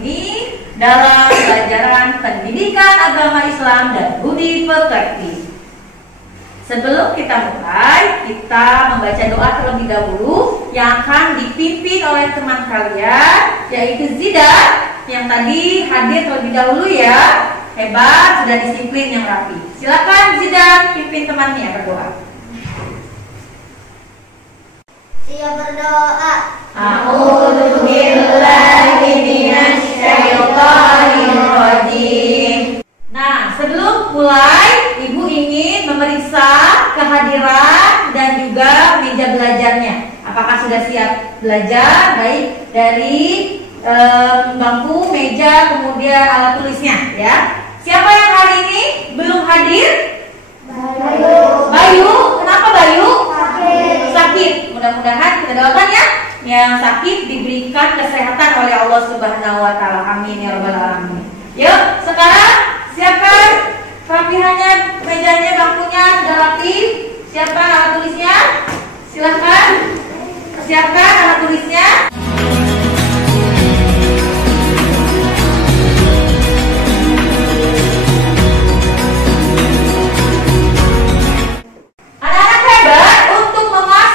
ini dalam pelajaran pendidikan agama Islam dan budi pekerti. Sebelum kita mulai, kita membaca doa terlebih dahulu yang akan dipimpin oleh teman kalian, yaitu Zidan, yang tadi hadir terlebih dahulu ya. Hebat, sudah disiplin yang rapi. Silakan Zidan pimpin temannya berdoa. Siap berdoa. A'udzu billahi minasy syaithanir rajim. Nah, sebelum mulai, Ibu ingin memeriksa kehadiran dan juga meja belajarnya. Apakah sudah siap belajar? Baik, dari bangku, meja, kemudian alat tulisnya ya. Siapa yang hari ini belum hadir? Bayu. Kenapa Bayu? Sakit. Mudah-mudahan kita doakan ya, yang sakit diberikan kesehatan oleh Allah Subhanahu wa taala. Amin ya rabbal alamin. Yuk, sekarang siapkan rapihannya, mejanya, bangkunya sudah rapi. Siapkan alat tulisnya. Silahkan siapkan alat tulisnya.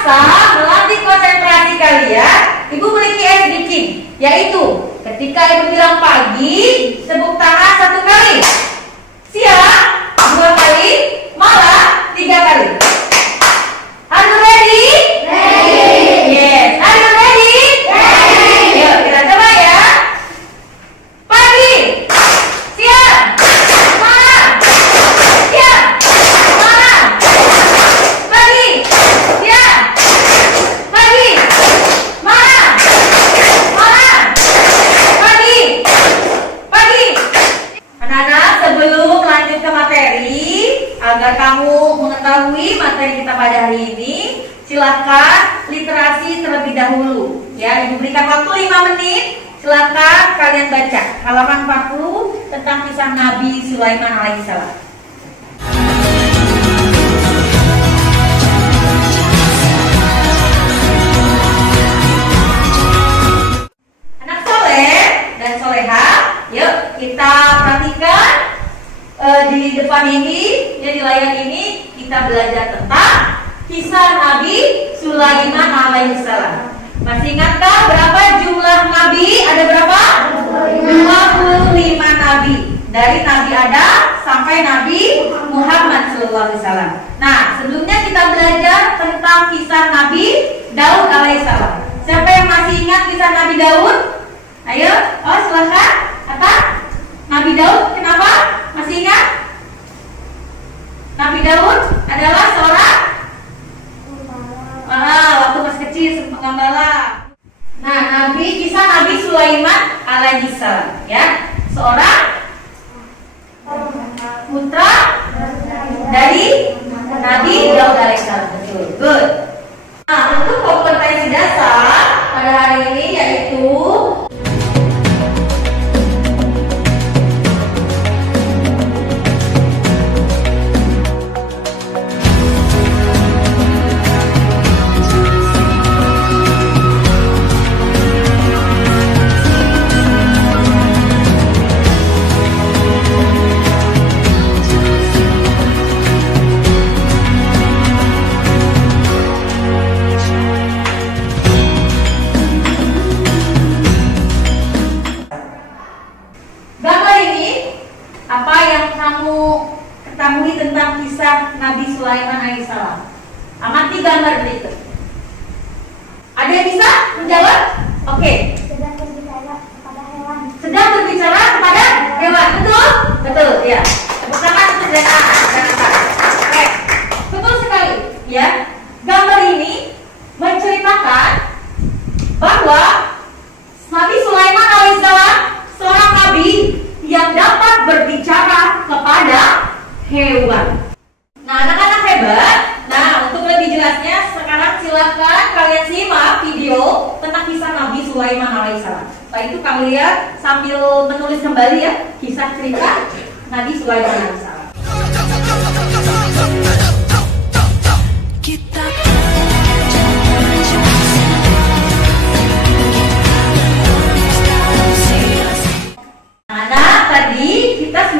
Melatih konsentrasi kalian, Ibu memiliki SDK, yaitu ketika Ibu bilang pagi, tepuk tangan 1 kali, siang 2 kali, malam 3 kali. Are you ready? Ready. Yes. Are you ready? Ready. Yuk kita coba ya. Pagi, siang, malam, siang, malam, pagi, siang, pagi, malam, malam, pagi, pagi. Anak-anak, sebelum lanjut ke materi, agar kamu mengetahui materi kita pada hari ini, silakan literasi terlebih dahulu. Ya, Ibu berikan waktu 5 menit. Silakan kalian baca halaman 40 tentang kisah Nabi Sulaiman alaihissalam. Anak soleh dan soleha, yuk kita perhatikan di depan ini, ya di layar ini kita belajar tentang kisah Nabi Sulaiman alaihissalam. Masih ingatkah berapa jumlah nabi? Ada berapa? 25 nabi. Dari Nabi Adam sampai Nabi Muhammad SAW. Nah, sebelumnya kita belajar tentang kisah Nabi Daud alaihissalam. Siapa yang masih ingat kisah Nabi Daud? Ayo, oh silahkan. Apa? Nabi Daud, kenapa? Masih ingat? Nabi Daud adalah seorang waktu masih kecil penggembala. Nah, kisah Nabi Sulaiman alaihissalam, ya, seorang putra dari Nabi Daud alaihissalam. Betul, good. Nah, untuk kompetensi dasar pada hari ini yaitu tentang kisah Nabi Sulaiman alaihissalam. Amati gambar berikut. Ada yang bisa menjawab? Oke. Sedang berbicara kepada hewan. Sedang berbicara kepada hewan, betul? Betul, ya. Tepuk tangan untuk dan Oke, betul sekali. Ya, gambar ini menceritakan bahwa Nabi Sulaiman alaihissalam seorang nabi yang dapat berbicara kepada hewan. Nah, anak-anak hebat. Nah, untuk lebih jelasnya sekarang silakan kalian simak video tentang kisah Nabi Sulaiman alaihissalam. Setelah itu kalian sambil menulis kembali ya kisah cerita Nabi Sulaiman alaihissalam. Kita belajar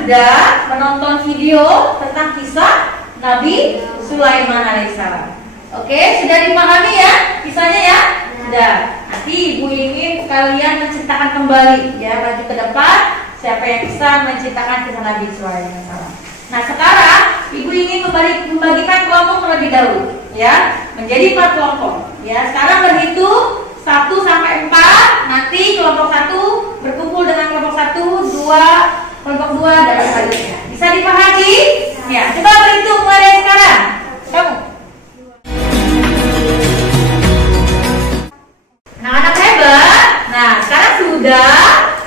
sudah menonton video tentang kisah Nabi Sulaiman alaihissalam. Oke, sudah dipahami ya kisahnya ya? Sudah. Nanti ibu ingin kalian menceritakan kembali ya, maju ke depan siapa yang bisa menceritakan kisah Nabi Sulaiman alaihissalam. Nah, sekarang ibu ingin membagikan kelompok terlebih dahulu ya, menjadi 4 kelompok. Ya, sekarang berhitung 1 sampai 4. Nanti kelompok 1 berkumpul dengan kelompok 1, 2, kelompok 2 dan selanjutnya. Bisa dipahami? Ya, coba berhitung mulai dari sekarang. Kamu. Anak-anak hebat. Nah, sekarang sudah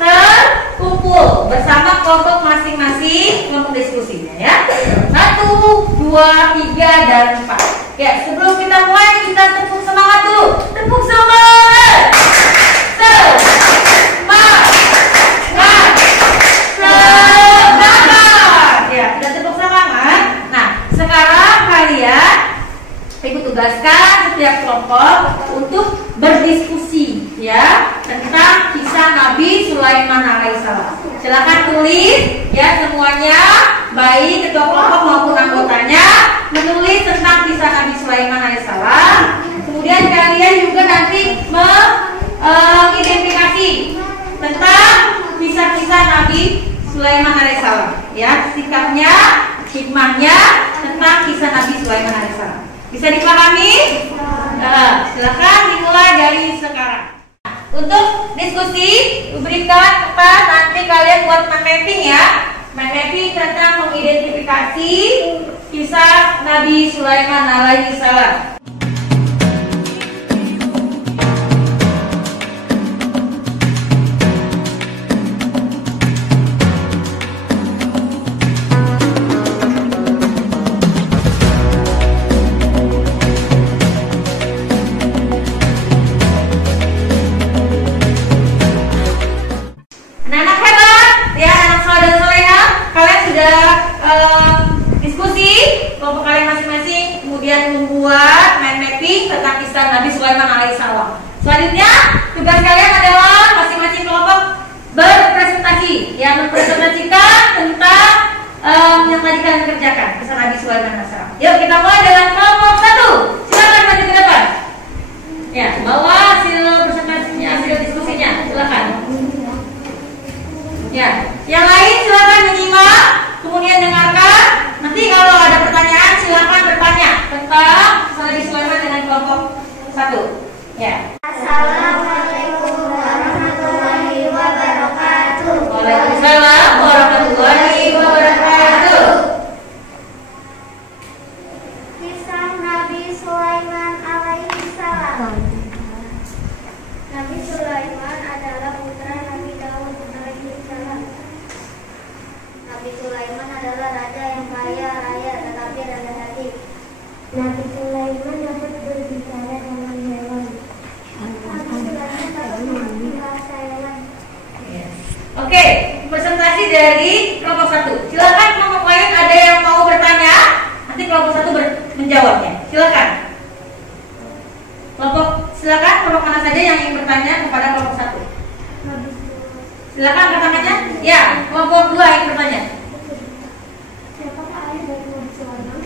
terkumpul bersama kelompok masing-masing kelompok diskusinya ya. 1, 2, 3 dan 4. Ya, sebelum kita mulai kita tepuk semangat dulu. Tepuk semangat. Semangat. Semangat. Ya, sudah tepuk semangat. Nah, sekarang kalian ibu tugaskan setiap kelompok untuk berdiskusi ya tentang kisah Nabi Sulaiman alaihissalam. Silakan tulis ya semuanya, baik ketua kelompok maupun anggotanya menulis tentang kisah Nabi Sulaiman alaihissalam. Kemudian kalian juga nanti mengidentifikasi tentang kisah-kisah Nabi Sulaiman alaihissalam ya, sikapnya, hikmahnya tentang kisah Nabi Sulaiman alaihissalam. Bisa dipahami? Nah, silakan dimulai dari sekarang. Untuk diskusi, berikan tempat nanti kalian buat mind mapping ya. Mind mapping tentang mengidentifikasi kisah Nabi Sulaiman alaihissalam. Kelompok kalian masing-masing kemudian membuat mind mapping tentang kisah Nabi Sulaiman alaihissalam. Selanjutnya tugas kalian adalah masing-masing kelompok berpresentasi, ya, mempresentasikan tentang yang tadi kalian kerjakan kisah Nabi Sulaiman alaihissalam. Yuk kita mulai dengan kelompok 1. Silakan maju ke depan. Ya, bawa hasil presentasinya, hasil diskusinya. Silakan. Ya, yang lain silakan menyimak, kemudian dengarkan. Nanti kalau ada pertanyaan silakan bertanya tentang Nabi Sulaiman dengan kelompok 1. Ya. Assalamualaikum warahmatullahi wabarakatuh. Waalaikumsalam warahmatullahi wabarakatuh. Kisah Nabi Sulaiman alaihissalam. Nabi Sulaiman adalah putra Nabi Daud alaihissalam. Nabi Sulaiman adalah raja yang kaya raya tetapi rendah hati. Nabi Sulaiman dapat berbicara dengan hewan. Nabi Sulaiman dapat mengerti bahasa hewan. Oke, presentasi dari kelompok 1. Silakan kelompok lain ada yang mau bertanya, nanti kelompok 1 menjawabnya. Silakan. Silakan kelompok mana saja yang ingin bertanya kepada kelompok 1. Silakan pertanyaannya. Ya, kelompok 2 yang bertanya. Siapakah ayah dari Nabi Sulaiman?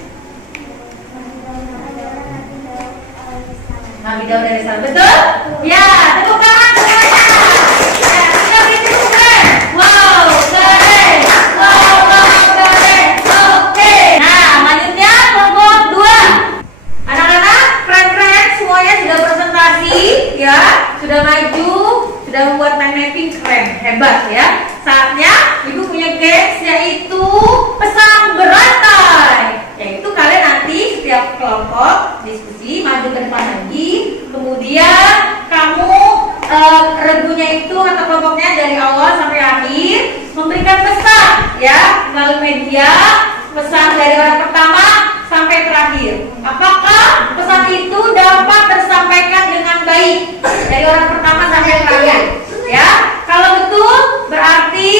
Nabi Daud alaihissalam. Betul? Ya, tepuk tangan semuanya. Ya, kita beri tepuk tangan. Wow, keren. Wow, keren. Oke. Nah, selanjutnya kelompok 2. Anak-anak, keren-keren semuanya sudah presentasi, ya, sudah maju, sudah membuat mind mapping, keren, hebat ya. Saatnya ibu punya games yaitu pesan berantai. Yaitu kalian nanti setiap kelompok diskusi maju ke depan lagi, kemudian kamu regunya itu atau kelompoknya dari awal sampai akhir memberikan pesan ya melalui media, pesan dari orang pertama sampai terakhir. Apakah pesan itu dapat tersampaikan dengan baik dari orang pertama sampai terakhir? Ya, kalau betul berarti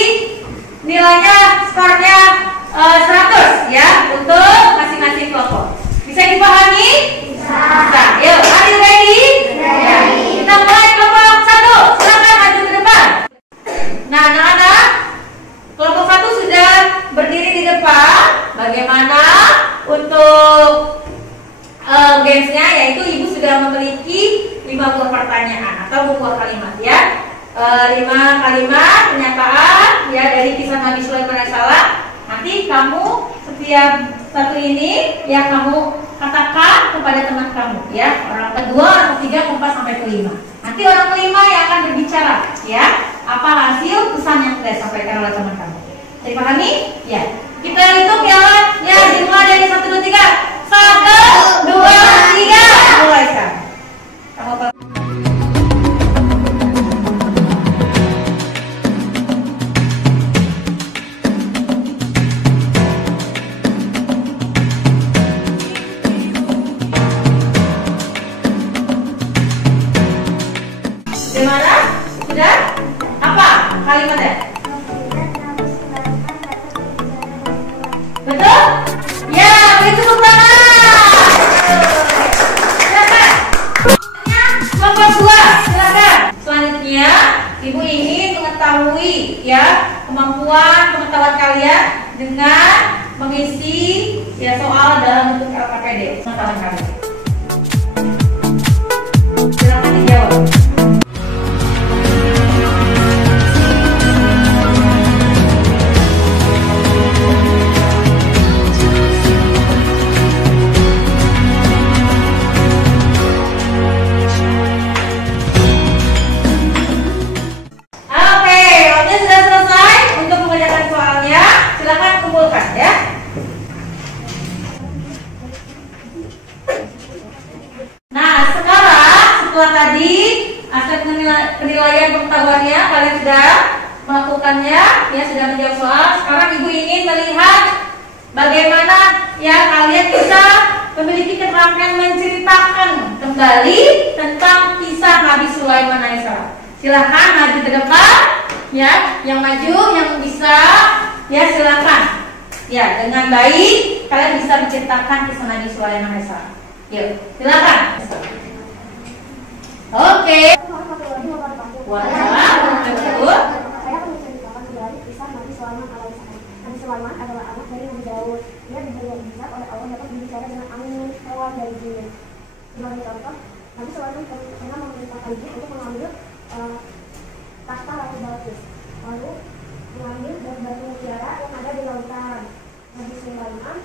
nilainya skornya 100 ya untuk masing-masing kelompok. Bisa dipahami? Bisa. Yuk, are you ready? Ya. Kita mulai kelompok 1. Silakan maju ke depan. Nah, anak-anak, kelompok 1 sudah 5 kalimat pernyataan ya dari kisah Nabi Sulaiman alaihissalam. Nanti kamu setiap satu ini ya kamu katakan kepada teman kamu ya. Orang kedua, orang ketiga, keempat sampai kelima. Nanti orang kelima yang akan berbicara ya. Apa hasil pesan yang sudah disampaikan oleh teman kamu? Dipahami? Ya. Kita hitung ya. Ya, dimulai dari 1 2 3. 1 2 3. Mulai sekarang. Kamu gimana? Sudah? Apa kalimatnya? Betul? Ya, itu tepuk tangan. Silakan. Nomor 2, silakan. Selanjutnya, Ibu ingin mengetahui ya kemampuan pengetahuan kalian dengan mengisi ya soal dalam bentuk LKPD. Pengetahuan kalian. Silakan dijawab. Tadi aspek penilaian pengetahuannya kalian sudah melakukannya ya, sudah menjawab soal. Sekarang Ibu ingin melihat bagaimana ya kalian bisa memiliki keterampilan menceritakan kembali tentang kisah Nabi Sulaiman alaihissalam. Silahkan maju ke depan ya, yang maju yang bisa ya silakan ya, dengan baik kalian bisa menceritakan kisah Nabi Sulaiman alaihissalam. Yuk silakan. Oke. Waalaikumsalam. Saya akan menceritakan kembali kisah Nabi Sulaiman alaihissalam. Nabi Sulaiman adalah anak dari Nabi Daud. Dia diberi mukjizat oleh Allah dapat berbicara dengan angin, hewan, dan jin. Sebagai contoh, Nabi Sulaiman pernah memerintahkan jin untuk mengambil tahta Ratu Balqis, lalu mengambil batu mutiara yang ada di lautan. Nabi Sulaiman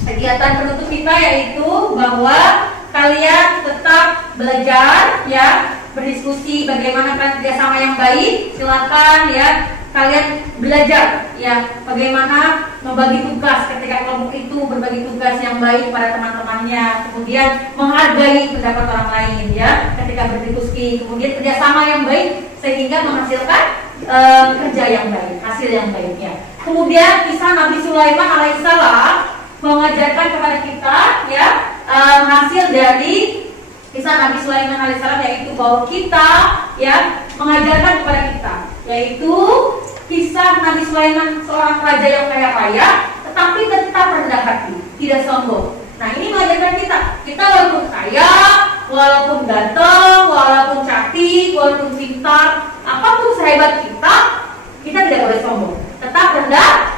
kegiatan penutup kita yaitu bahwa kalian tetap belajar ya, berdiskusi bagaimana kalian kerjasama yang baik. Silakan ya kalian belajar ya bagaimana membagi tugas ketika kelompok itu berbagi tugas yang baik pada teman-temannya, kemudian menghargai pendapat orang lain ya ketika berdiskusi, kemudian kerjasama yang baik sehingga menghasilkan kerja yang baik, hasil yang baik ya. Kemudian kisah Nabi Sulaiman alaihissalam mengajarkan kepada kita ya hasil dari kisah Nabi Sulaiman alaihissalam yaitu bahwa kita ya mengajarkan kepada kita yaitu kisah Nabi Sulaiman seorang raja yang kaya raya tetapi tetap rendah hati, tidak sombong. Nah ini mengajarkan kita walaupun kaya, walaupun ganteng, walaupun cantik, walaupun pintar, apapun sehebat kita tidak boleh sombong, tetap rendah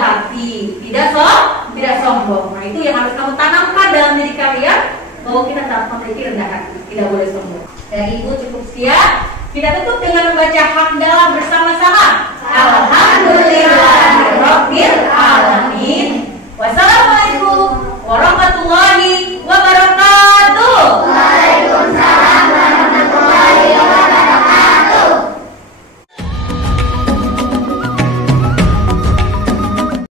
hati, tidak sombong. Nah itu yang harus kamu tanamkan dalam diri kalian, bahwa kita tetap memiliki rendah hati, tidak boleh sombong. Dari Ibu cukup sekian. Kita tutup dengan membaca hamdalah bersama-sama. Alhamdulillahirabbil alamin. Wassalamualaikum